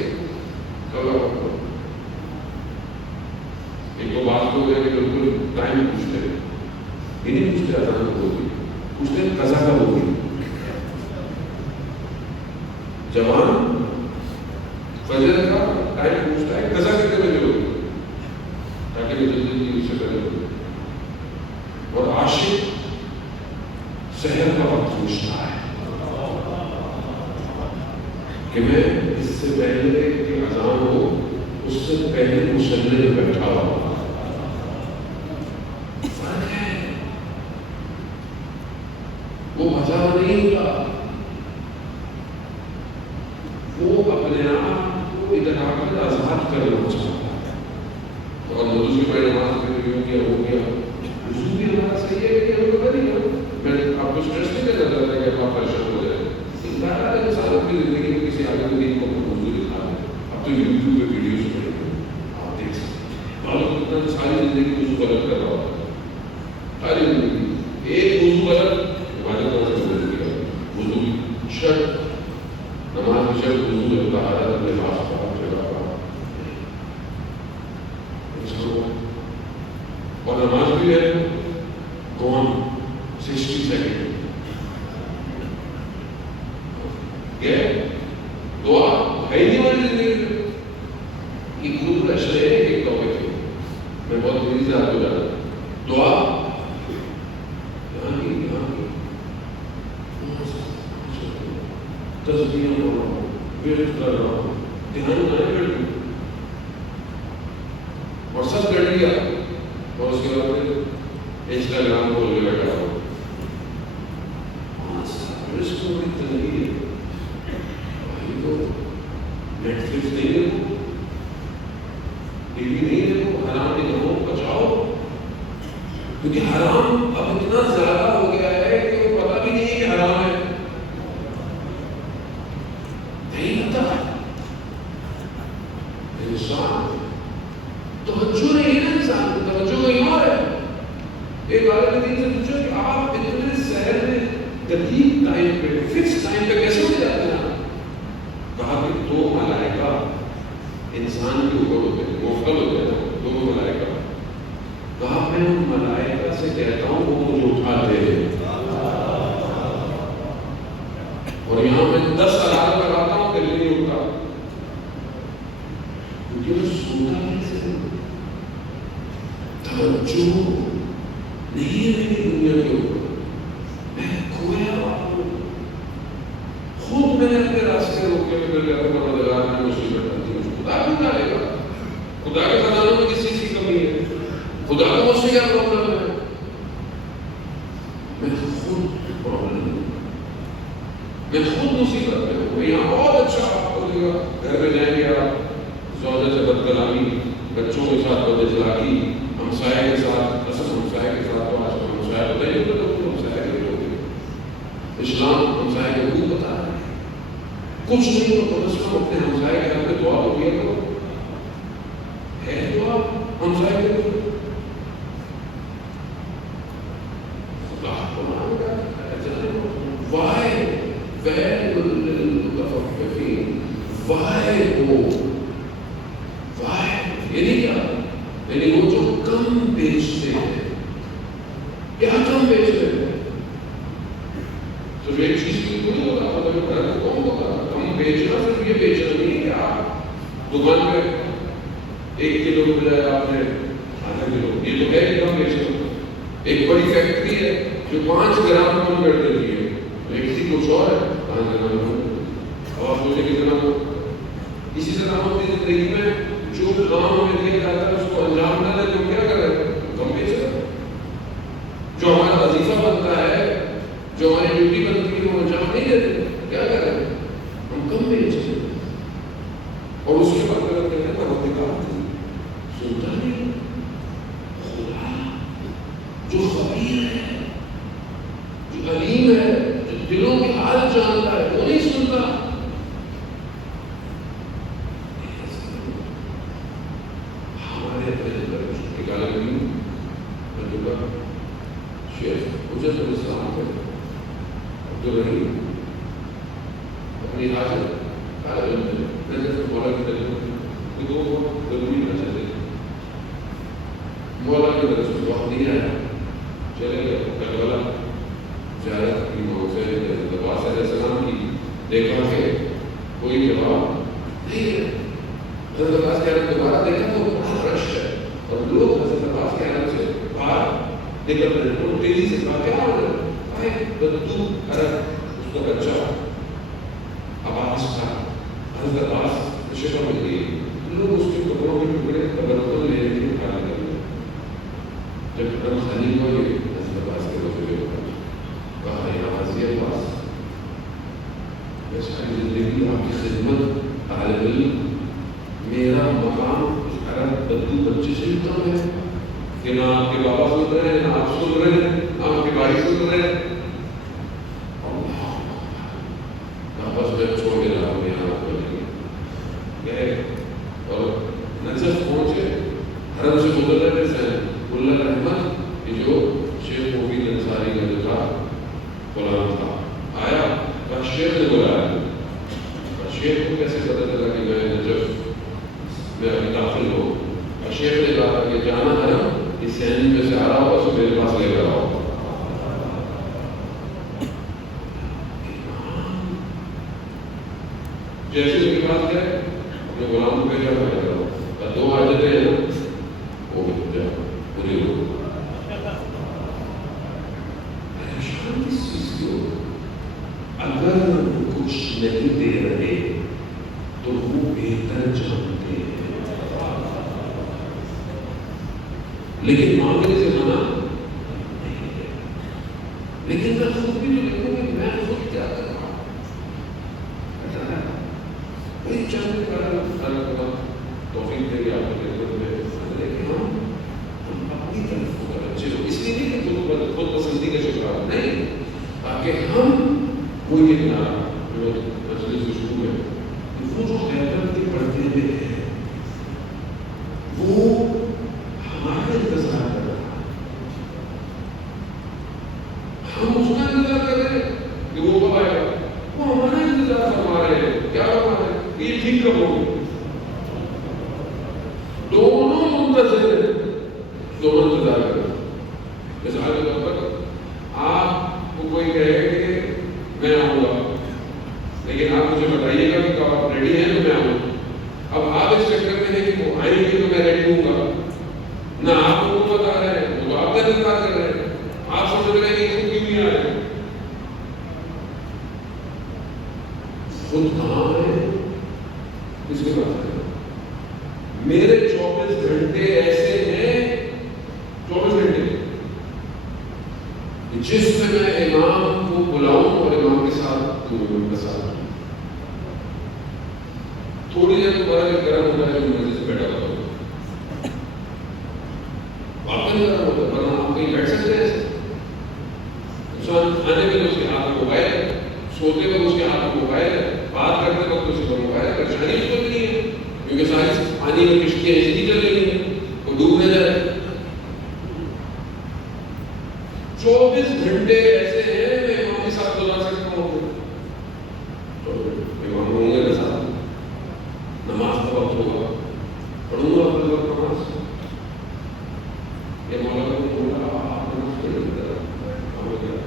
ایک تو بات لوگ ہیں کہ بالکل ٹائم پوچھتے ہیں، یہ نہیں پوچھتے اذان کب ہوگی، پوچھتے ہیں قضا کب ہوگی. جوان فجر کا ٹائم پوچھتا ہے قضا کتنے بجے ہوگی تاکہ میں جلدی اس سے پہلے ہو. اور عاشق سحر کا وقت پوچھتا ہے کہ میں اس سے پہلے کہ اذان ہو اس سے پہلے مصلی میں بیٹھا ہوا. فرق ہے. وہ مزہ نہیں ہوتا، وہ اپنے آپ کو ادھر آ کر آزاد کرنا چاہتا ہے. اور روز کی بڑی نماز میں ہو گیا وضو بھی ہمارا صحیح ہے کہ ہم کو کر لیا. میں آپ کو اسٹریس نہیں دیتا تھا کہ آپ پریشان ہو جائے. انسان اپنی زندگی میں کسی آگے کو دین کو وضو دکھا ہے. اب تو یوٹیوب پہ ویڈیوز پڑے آپ دیکھ سکتے ہیں. ساری زندگی وضو غلط کر رہا ہوتا ہے، ساری زندگی ایک وضو غلط عبادت طرح سے بدل گیا. وضو کی شرط، نماز کی شرط وضو ہے، طہارت، لباس کا جگہ کا، اور نماز بھی ہے کون 60 سیکنڈ دعا ہے ہی نہیں ہماری زندگی میں. یہ گروپ رشتے ہے ایک ٹاپک ہے، میں بہت تیزی سے آپ کو جانا. دعا یہاں کی تسبیح کر رہا ہوں، ورد کر رہا ہوں، دھیان نہ کر دوں اور سب کر لیا. اور اس کے بعد انسٹاگرام کو لے بیٹھا ہوں. اس کو بھی تنگی ہے بھائی. تو نیٹ فلکس نہیں دیکھو، ٹی وی نہیں دیکھو، حرام کی گھروں بچاؤ. کیونکہ حرام اب اتنا زیادہ ہو گیا ہے کہ وہ پتہ بھی نہیں ہے کہ حرام ہے، نہیں پتہ۔ انسان توجہ نہیں ہے، انسان کو توجہ کہیں اور ہے۔ ایک عالم دین سے پوچھو کہ آپ اتنے شہر میں قریب ٹائم پہ فکس ٹائم پہ کیسے ہو جاتے ہیں؟ کہا کہ دو ملائکہ انسان کے اوپر ہوتے ہیں، موکل ہوتے ہیں دو ملائکہ۔ کہا میں ان ملائکہ سے کہتا ہوں وہ مجھے اٹھاتے ہیں، اور یہاں میں 10 الارم لگاتا ہوں دل نہیں اٹھتا، کیونکہ وہ سوتا کیسے ہے؟ توجہ نہیں ہے میری دنیا کے اوپر، میں کھویا ہوا ہوں۔ خود میں نے اپنے راستے روکے میں کر لیا پروردگار نے مصیبت ڈال دی، خدا کیوں ڈالے گا؟ خدا کے خزانوں میں کس چیز کی کمی ہے؟ خدا کو مجھ سے کیا پرابلم ہے؟ میں خود پرابلم ہوں، میں خود مصیبت میں ہوں۔ یہاں بہت اچھا آپ کو دے گا، گھر میں جائیں گے آپ، زوجہ سے بد کلامی، بچوں کے ساتھ بد اخلاقی، ہمسائے کے ساتھ، اصل ہمسائے کے ساتھ تو آج کل ہمسائے ہوتا ہی ہوتا ہے، ہمسائے کے لوگ اسلام ہمسائے کے حقوق بتا رہا ہے۔ کچھ نہیں تو کم از کم اپنے ہمسائے کے حق میں دعا تو کیا کرو، ہے دعا ہمسائے کے لیے۔ یعنی کیا؟ یعنی وہ جو کم بیچتے ہیں، کیا کم بیچتے ہیں؟ تو ایک چیز کی کوئی ہوگا، مطلب گھر کو کم ہوگا، کم بیچنا صرف یہ بیچنا نہیں ہے کہ آپ دکان پہ 1 کلو کے بجائے آپ نے آدھا کلو، یہ تو ہے کہ کم بیچنا۔ ایک بڑی فیکٹری ہے جو 5 گرام کم کر دیتی ہے، فیکٹری کچھ اور ہے، 5 گرام کم، اب آپ سوچیں کتنا ہو۔ اسی طرح ہم اپنی زندگی میں جو کام ہمیں دیا جاتا ہے اس کو انجام نہ دیں تو کیا کریں؟ کم بیچ رہے ہیں۔ جو ہمارا وظیفہ بنتا ہے، جو ہماری ڈیوٹی بنتی ہے وہ انجام نہیں دیتے، کیا کریں؟ ہم کم بیچ رہے ہیں۔ اور اس کے بعد کہتے ہیں پروردگار سنتا نہیں، خدا جو خبیر ہے، جو علیم ہے، جو دلوں کے حال جانتا ہے، وہ نہیں سنتا۔ ہمارے ایک عالم دین شیخ حجت الاسلام کے عبدالرحیم اپنی حاجت طالب علم میں نے مولا کی طرف کہ وہ ضروری نہ چلے، مولا کی طرف سے وقت نہیں آیا، چلے گئے کربلا زیارت کی، حسین عباس علیہ السلام کی، دیکھا کہ کوئی جواب نہیں ہے۔ حضرت عباس کے عالم دوبارہ دیکھا تو بڑا رش ہے اور لوگ حضرت عباس کے عالم سے باہر نکل رہے ہیں، وہ تیزی سے کہا کیا ہو رہا ہے؟ آئے بدو عرب اس کا بچہ عباس تھا، حضرت عباس شکل میں گئی، لوگ اس کے کپڑوں کے ٹکڑے برتن لینے کے لیے کھڑا کر دیا۔ جب ختم خالی ہوئے حضرت عباس کے روزے کو کہا یا حضرت عباس میں ساری زندگی آپ کی خدمت طالب علم، میرا مقام اس عرب بدو بچے سے بھی کم ہے کہ نہ آپ کے بابا سن رہے ہیں، نہ آپ سن رہے ہیں، نہ آپ کے بھائی سن رہے ہیں۔ بس میں چھوڑ کے رہا ہوں یہاں گئے اور نجف پہنچے، حرم سے گزر رہے تھے، اللہ رحمت یہ جو شیخ مفید انصاری کا جو تھا غلام تھا آیا، بس شیخ نے بلایا، شیخ کو کیسے پتا چلا کہ میں نجف میں ابھی داخل ہوں؟ شیخ نے کہا کہ جانا حرم اس سینی میں سے آ رہا ہوگا تو میرے پاس لے کر آؤ۔ جیسے اس کے پاس گئے اپنے غلام کو بھیجا، میں 2 حاجتیں ہیں نا وہ جا پوری ہو۔ اگر کچھ نہیں دے رہے تو وہ بہتر جانتے ہیں، لیکن معاملے سے منع نہیں ہے۔ لیکن میں خود بھی تو دیکھوں کہ میں خود کیا کر رہا ہوں، وہی چاہتے توفیق دے گی آپ کی خدمت میں، لیکن ہم اپنی طرف کو توجہ، اس لیے تاکہ ہم کوئی ایک نعرہ جو مجلس شروع ہے وہ جو حیدر کے پردے میں ہے وہ ہمارا انتظار کر رہا ہے. ہم اس کا انتظار کر رہے ہیں کہ وہ کب آئے گا. وہ ہمارا انتظار فرما رہے ہیں. کیا فرما رہے ہیں؟ یہ ٹھیک کب ہوگی. دونوں منتظر ہیں, دونوں انتظار کر رہے ہیں. مثال کے طور پر آپ کو کوئی کہے کہ میں آؤں گا, لیکن آپ مجھے بتائیے گا کہ کب آپ ریڈی ہیں تو میں آؤں گا. اب آپ اس چکر میں ہیں کہ وہ آئیں گے تو میں ریڈی ہوں گا, نہ آپ کو بتا رہے ہیں, وہ تو آپ کا انتظار کر رہے ہیں. آپ سمجھ رہے ہیں کہ کیوں نہیں آئے. خود کہاں ہے اس کی بات کریں. میرے 24 گھنٹے ایسے ہیں, 24 گھنٹے جس میں میں امام کو بلاؤں اور امام کے ساتھ تھوڑی دیر دوبارہ جب گرم ہوتا ہے تو مسجد سے بیٹھا ہوتا ہوں. واقعی گرم ہوتا ہے, ورنہ آپ کہیں بیٹھ سکتے ہیں ایسے. انسان کھانے میں تو اس کے ہاتھ میں موبائل ہے, سوتے وقت اس کے ہاتھ میں موبائل ہے, بات کرتے وقت اس کے موبائل ہے. پریشانی اس کو نہیں ہے کیونکہ ساری پانی میں کشتیاں اس لیے چل رہی ہیں وہ ڈوب نہ جائے. 24 گھنٹے ایسے ہیں میں امام کے ساتھ گزار سکتا ہوں. امام ہوں گے نا ساتھ, نماز کا وقت ہوگا, پڑھوں گا اپنے وقت نماز. یہ مولانا کو بولا آپ نماز پڑھ گیا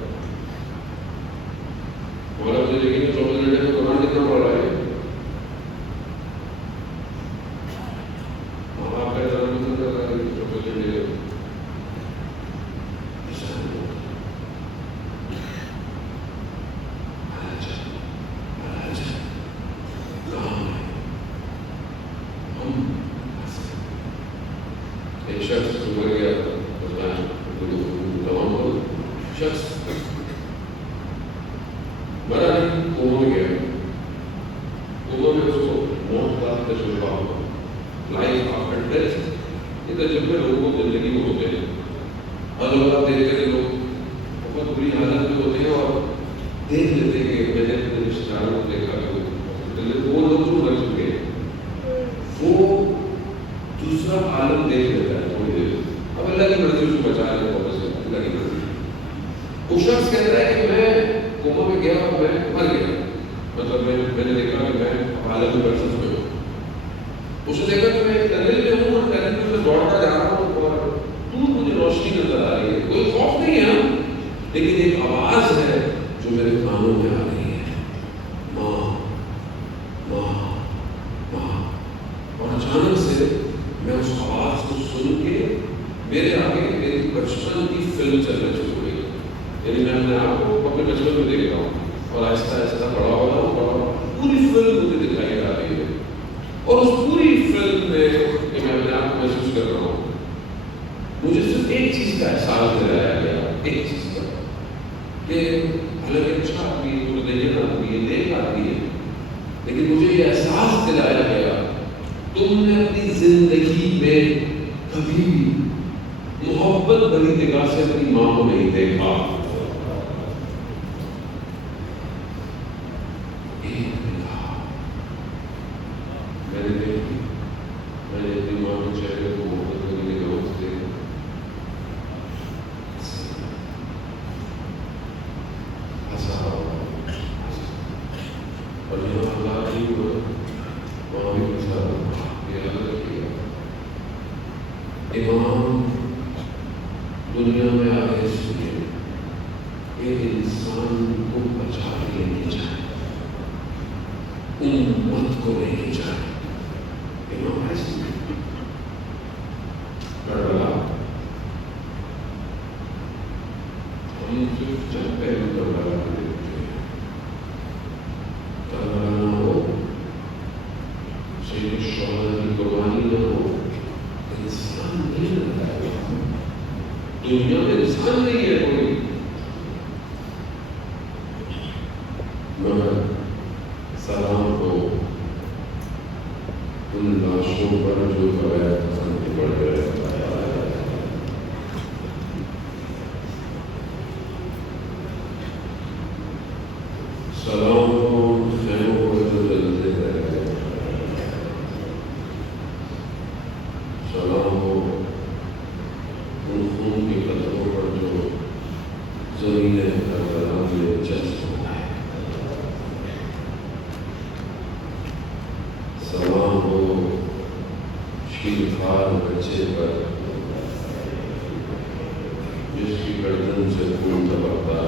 مولا مجھے لیکن 24 گھنٹے میں قرآن کتنا پڑھ رہا ہے. آپ کا احترام نہیں کر رہا ہے 24 گھنٹے گردن سے خون ٹپکتا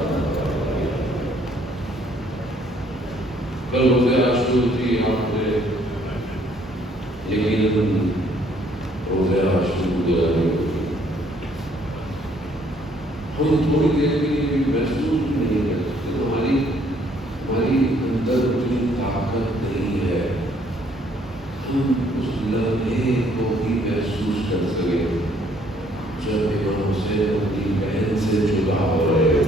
کل روزے عاشور تھی آپ نے یقیناً روزے عاشور گزاری ہوگی ہم تھوڑی دیر کے لیے بھی محسوس نہیں کر سکتے ہماری اندر اتنی طاقت نہیں ہے ہم اس لمحے کو بھی محسوس کر سکے جب امام حسین اپنی بہن سے جدا ہو رہے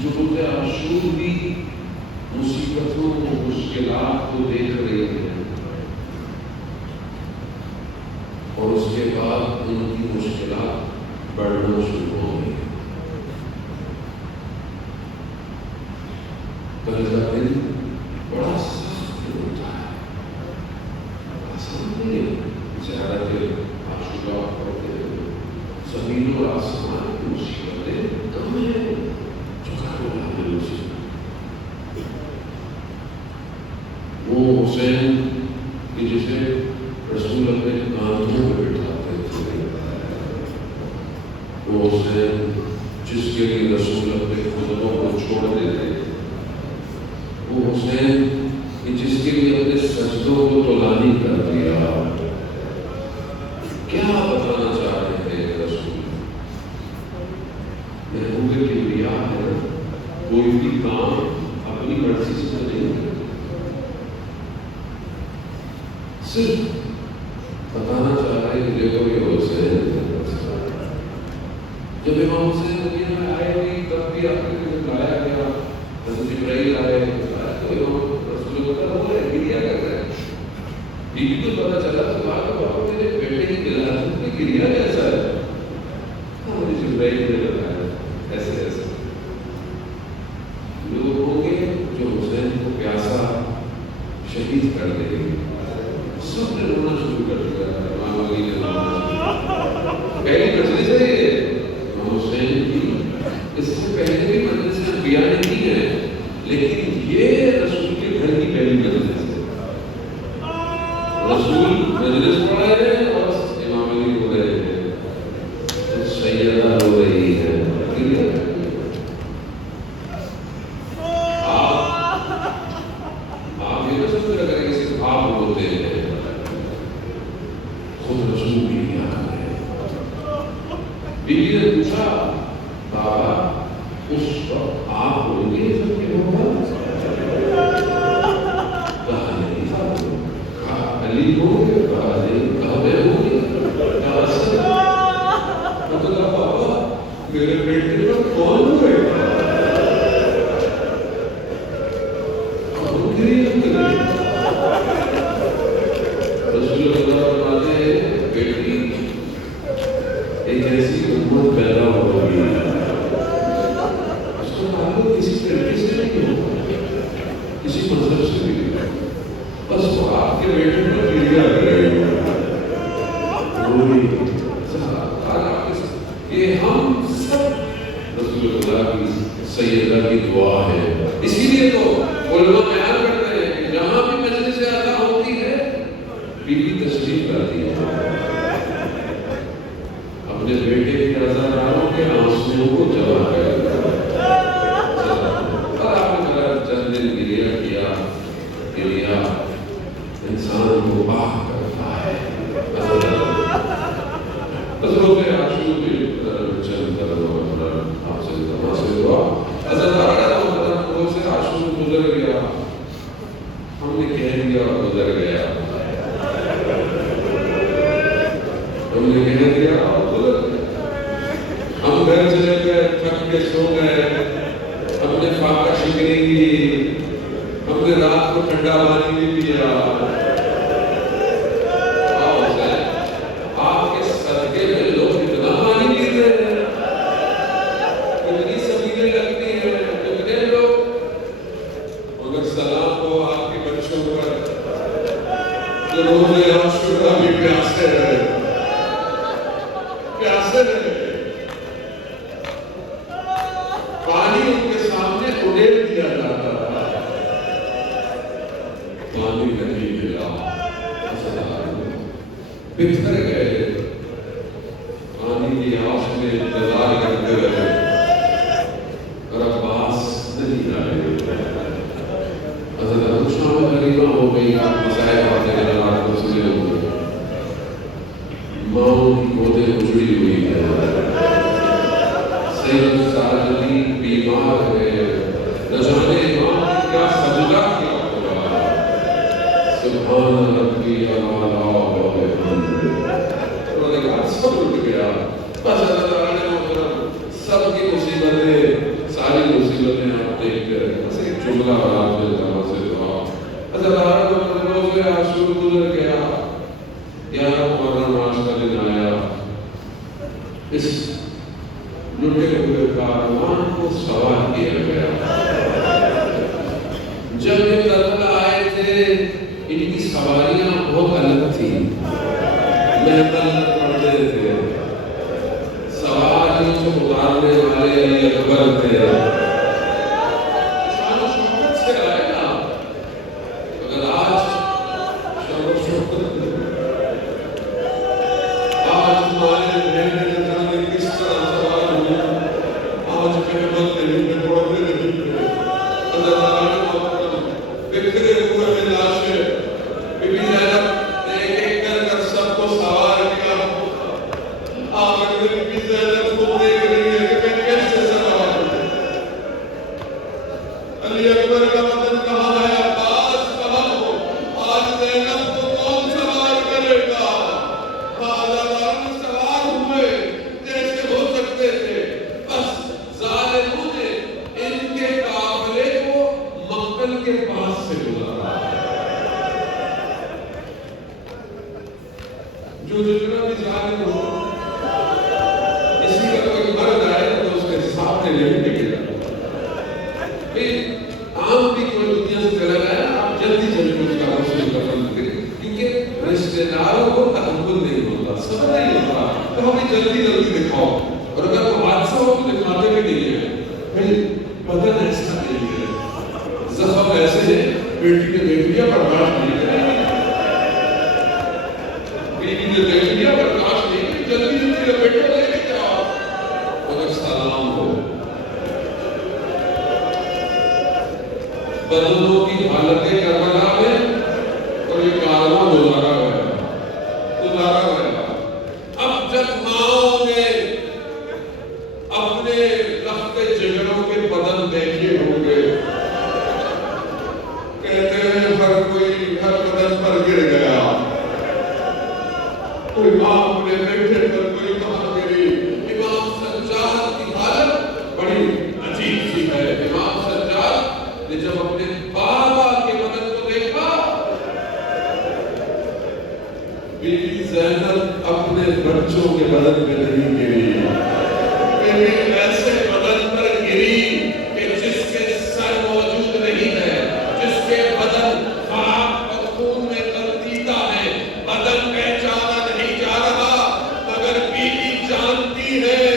جو روزے عاشور بھی مصیبتوں مشکلات کو دیکھ رہے ہیں اور اس کے بعد ان کی مشکلات بڑھنا شروع ہو گئی کل کا دن بڑا سخت ہوتا ہے آسان نہیں زیادہ دیر عاشورا پڑھتے ہیں زمین اور آسمان کی مصیبتیں کم ہیں وہ حسین کہ جسے رسول اپنے کاندھوں پہ بٹھاتے تھے وہ حسین جس کے لیے رسول اپنے خطبوں کو چھوڑ دیتے وہ حسین کہ جس کے لیے اپنے سجدوں کو طولانی کر دیا کیا بتانا چاہ رہے تھے رسول محبوب کبریا ہے کوئی بھی کام اپنی مرضی سے نہیں کرتا صرف بتانا چاہ رہے ہیں دیکھو یہ حسین جب امام حسین دنیا میں آئے ہوئی تب بھی آپ نے لایا گیا حضرت ابراہیل آئے تو امام رسول اللہ وہ گریا کر رہے ہیں بیوی کو پتا چلا تو بابا میرے بیٹے کی دلالت میں گریا کیسا ہے حضرت ابراہیل نے بتایا ایسے ایسے لوگ ہوں گے جو حسین کو پیاسا شہید کر دیں گے سب نے رونا شروع کر دیا امام علی نے پہلی مجلس ہے امام حسین کی اس سے پہلے بھی مجلس انبیاء نے کی ہے لیکن یہ رسول کے گھر کی پہلی مجلس ہے رسول مجلس پڑھ رہے ہیں اور امام علی رو رہے ہیں سیدہ رو رہی ہے آپ یہ سب لگ رہا ہے کہ صرف آپ ہوتے ہیں خود رسول بھی یہاں ہے بیوی نے پوچھا بابا اس وقت آپ ہوں گے سب کے محبت کہا نہیں تھا کہا علی ہوں گے کہا نہیں کہا میں ہوں گے کہا سر تو کہا بابا میرے بیٹے پر کون ہوئے رسول اللہ فرماتے ہیں بیٹی ایک ایسی امت پیدا ہو گئی اس کا تعلق کسی طریقے سے نہیں ہوگا کسی مذہب سے بھی نہیں بس وہ آپ کے بیٹے پر گریا کرے یہ ہم سب رسول اللہ کی سیدہ کی دعا ہے اسی لیے تو علماء بیان کرتے ہیں کہ جہاں بھی مجلس عطا ہوتی ہے بیوی تشریف لاتی ہے اپنے بیٹے کی عزاداروں کے آنسوؤں کو جمع کر اور آپ نے ذرا چند دن گریا انسان کو پاک کرتا ہے بس روزے عاشور کے چند آپ سے دعا روزے عاشور گزر گیا ہم نے کہہ دیا گزر گیا ہم نے کہہ دیا ہم گھر چلے گئے تھک کے سو گئے ہم نے فاقہ شکنی کی ہم نے رات کو ٹھنڈا پانی بھی پیا آپ کے صدقے میں لوگ اتنا پانی پیتے ہیں اتنی سبیلیں لگتی ہیں اتنے لوگ مگر سلام ہو آپ کے بچوں پر جو روزے عاشور بھی پیاسے رہے بکھر گئے پانی کی آس میں انتظار کرتے رہے اور عباس نہیں آئے حضرت شام غریبہ ہو گئی مسائل آتے ہیں رات کو سنے ہوئے ماں کی گودیں اجڑی ہوئی ہے سید ساجدی بیمار ہے نہ جانے ماں کیا سجدہ کیا ہوگا سبحان ربی اعلیٰ و بحمدہ انہوں نے کہا سب اٹھ گیا بس اللہ تعالیٰ نے محترم سب کی مصیبتیں ساری مصیبتیں آپ دیکھ کر بس ایک جملہ اور آپ سے دعا سے دعا اللہ تعالیٰ نے روز عاشور گزر گیا یا محرم آج کا دن آیا اس لٹے ہوئے کاروان کو سوار کیا گیا جب یہ کربلا آئے تھے ان کی سواریاں بہت الگ تھی محفل پڑھتے تھے سواریوں سے اتارنے والے علی اکبر تھے شان و شوکت سے آئے نا اگر آج شان و شوکت آج ہمارے بہن نے کس طرح سوار ہوئے آج محبت نہیں پڑھتے نہیں اللہ تعالیٰ بکھرے ہوئے میں لاشیں بی بی زینب نے ایک کر سب کو سوار کیا آخر میں بی بی زینب کو دیکھ رہی ہے کہ میں کیسے سوار ہوں علی اکبر کا بدن کہاں ہے عباس کہاں ہو آج زینب کو کون سوار کرے گا حاضران سوار ہوئے جیسے ہو سکتے تھے بس ظالموں نے ان کے قافلے کو مقتل کے پاس سے گزارا جو جتنا بھی ظالم ہو اسی کا کوئی مرد آئے تو اس کے سامنے نہیں ٹکے پھر عام بھی کوئی دنیا سے چلا گیا آپ جلدی جلدی اس کا حوصلہ کرنا کریں کیونکہ رشتے داروں کو تحمل نہیں ہوتا صبر نہیں ہوتا تو ہمیں جلدی جلدی دکھاؤ اور اگر وہ حادثہ ہو تو دکھاتے بھی نہیں ہیں پھر بدن ایسا نہیں ہے زخم ایسے ہیں بیٹی نے دیکھ لیا برداشت نہیں کریں بیٹی نے دیکھ لیا برداشت نہیں کریں جلدی جلدی بیٹے لے کے جاؤ اگر سلام ہو بدنوں کی حالت کربلا میں اور یہ کارواں گزارا گیا اب جب ماں نے اپنے لخت جگروں کے بدن دیکھے ہوں گے کہتے ہیں ہر بدن پر گر گیا کوئی ماں اپنے بیٹے پر کوئی کہاں گری امام سجاد کی حالت بڑی عجیب سی ہے امام سجاد نے جب اپنے بابا کے بدن کو دیکھا بی بی زینب اپنے بچوں کے بدن میں نہیں گری لیکن ایسے بدن پر گری کہ جس کے سر موجود نہیں ہے جس کے بدن خاک اور خون میں تلتیتا ہے بدن پہچانا نہیں جا رہا مگر بیوی جانتی ہے